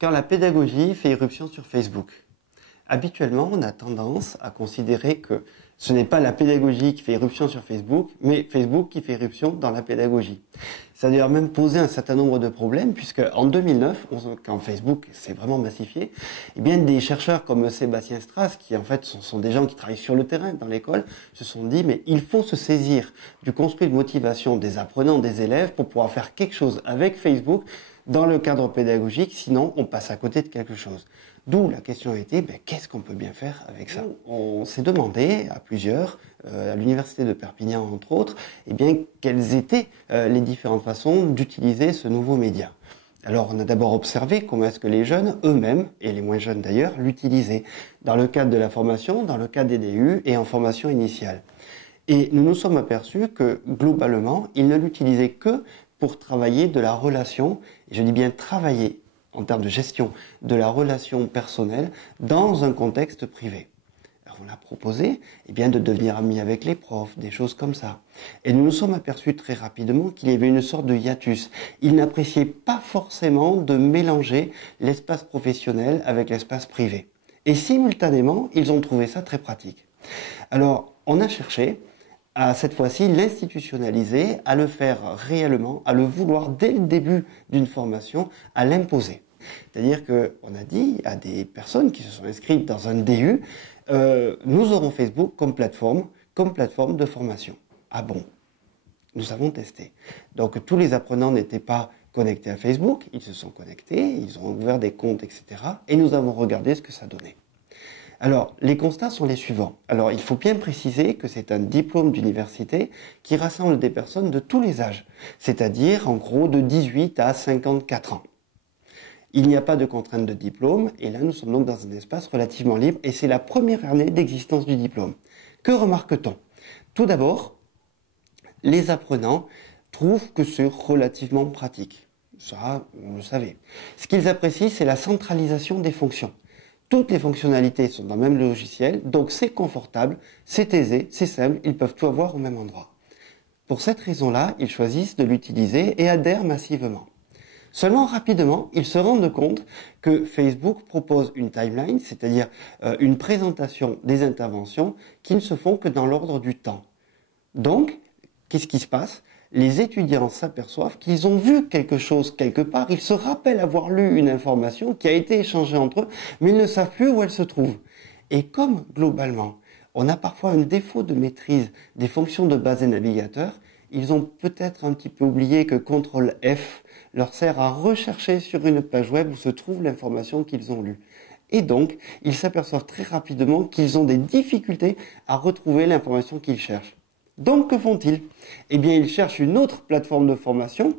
Quand la pédagogie fait irruption sur Facebook. Habituellement, on a tendance à considérer que ce n'est pas la pédagogie qui fait irruption sur Facebook, mais Facebook qui fait irruption dans la pédagogie. Ça a d'ailleurs même posé un certain nombre de problèmes, puisque en 2009, quand Facebook s'est vraiment massifié, eh bien, des chercheurs comme Sébastien Strass, qui en fait sont des gens qui travaillent sur le terrain dans l'école, se sont dit, mais il faut se saisir du construit de motivation des apprenants, des élèves, pour pouvoir faire quelque chose avec Facebook dans le cadre pédagogique, sinon on passe à côté de quelque chose. D'où la question a été, qu'est-ce qu'on peut bien faire avec ça? On s'est demandé à plusieurs, à l'université de Perpignan entre autres, quelles étaient les différentes façons d'utiliser ce nouveau média. Alors on a d'abord observé comment est-ce que les jeunes eux-mêmes, et les moins jeunes d'ailleurs, l'utilisaient dans le cadre de la formation, dans le cadre des DU et en formation initiale. Et nous nous sommes aperçus que globalement, ils ne l'utilisaient que pour travailler de la relation, et je dis bien travailler en termes de gestion de la relation personnelle dans un contexte privé. Alors on a proposé de devenir amis avec les profs, des choses comme ça. Et nous nous sommes aperçus très rapidement qu'il y avait une sorte de hiatus. Ils n'appréciaient pas forcément de mélanger l'espace professionnel avec l'espace privé. Et simultanément, ils ont trouvé ça très pratique. Alors on a cherché à cette fois-ci l'institutionnaliser, à le faire réellement, à le vouloir dès le début d'une formation, à l'imposer. C'est-à-dire qu'on a dit à des personnes qui se sont inscrites dans un DU, nous aurons Facebook comme plateforme de formation. Ah bon? Nous avons testé. Donc tous les apprenants n'étaient pas connectés à Facebook, ils se sont connectés, ils ont ouvert des comptes, etc. Et nous avons regardé ce que ça donnait. Alors, les constats sont les suivants. Alors, il faut bien préciser que c'est un diplôme d'université qui rassemble des personnes de tous les âges, c'est-à-dire en gros de 18 à 54 ans. Il n'y a pas de contrainte de diplôme, et là nous sommes donc dans un espace relativement libre, et c'est la première année d'existence du diplôme. Que remarque-t-on? Tout d'abord, les apprenants trouvent que c'est relativement pratique. Ça, on le savait. Ce qu'ils apprécient, c'est la centralisation des fonctions. Toutes les fonctionnalités sont dans le même logiciel, donc c'est confortable, c'est aisé, c'est simple, ils peuvent tout avoir au même endroit. Pour cette raison-là, ils choisissent de l'utiliser et adhèrent massivement. Seulement rapidement, ils se rendent compte que Facebook propose une timeline, c'est-à-dire une présentation des interventions qui ne se font que dans l'ordre du temps. Donc, qu'est-ce qui se passe? Les étudiants s'aperçoivent qu'ils ont vu quelque chose quelque part, ils se rappellent avoir lu une information qui a été échangée entre eux, mais ils ne savent plus où elle se trouve. Et comme, globalement, on a parfois un défaut de maîtrise des fonctions de base des navigateurs, ils ont peut-être un petit peu oublié que CTRL F leur sert à rechercher sur une page web où se trouve l'information qu'ils ont lue. Et donc, ils s'aperçoivent très rapidement qu'ils ont des difficultés à retrouver l'information qu'ils cherchent. Donc, que font-ils? Eh bien, ils cherchent une autre plateforme de formation.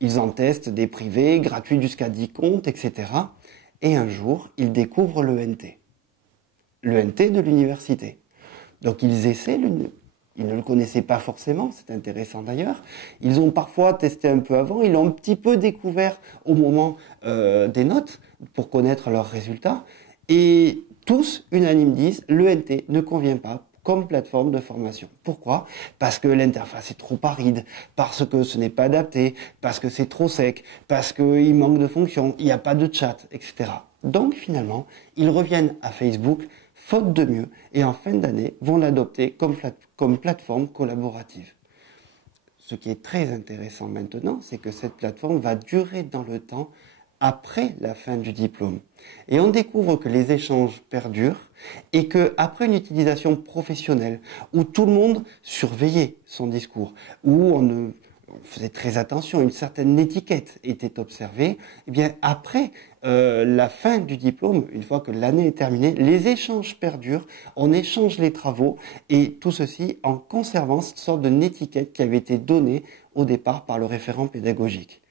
Ils en testent des privés, gratuits jusqu'à 10 comptes, etc. Et un jour, ils découvrent l'ENT. L'ENT de l'université. Donc, ils essaient, ils ne le connaissaient pas forcément, c'est intéressant d'ailleurs. Ils ont parfois testé un peu avant, ils l'ont un petit peu découvert au moment des notes pour connaître leurs résultats. Et tous, unanimes, disent l'ENT ne convient pas comme plateforme de formation. Pourquoi? Parce que l'interface est trop aride, parce que ce n'est pas adapté, parce que c'est trop sec, parce qu'il manque de fonctions, il n'y a pas de chat, etc. Donc finalement, ils reviennent à Facebook, faute de mieux, et en fin d'année, vont l'adopter comme plateforme collaborative. Ce qui est très intéressant maintenant, c'est que cette plateforme va durer dans le temps après la fin du diplôme. Et on découvre que les échanges perdurent et qu'après une utilisation professionnelle où tout le monde surveillait son discours, où on faisait très attention, une certaine étiquette était observée, eh bien après la fin du diplôme, une fois que l'année est terminée, les échanges perdurent, on échange les travaux et tout ceci en conservant cette sorte d'étiquette qui avait été donnée au départ par le référent pédagogique.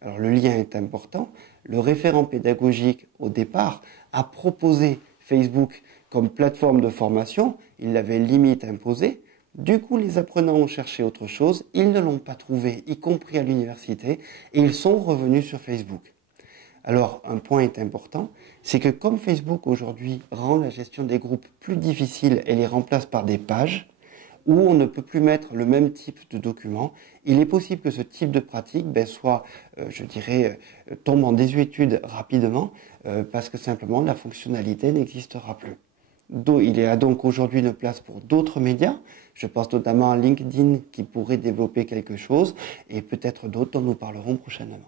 Alors le lien est important. Le référent pédagogique, au départ, a proposé Facebook comme plateforme de formation. Il l'avait limite imposée. Du coup, les apprenants ont cherché autre chose. Ils ne l'ont pas trouvé, y compris à l'université, et ils sont revenus sur Facebook. Alors, un point est important, c'est que comme Facebook aujourd'hui rend la gestion des groupes plus difficile et les remplace par des pages, où on ne peut plus mettre le même type de document, il est possible que ce type de pratique soit, tombe en désuétude rapidement parce que simplement la fonctionnalité n'existera plus. Il y a donc aujourd'hui une place pour d'autres médias. Je pense notamment à LinkedIn qui pourrait développer quelque chose et peut-être d'autres dont nous parlerons prochainement.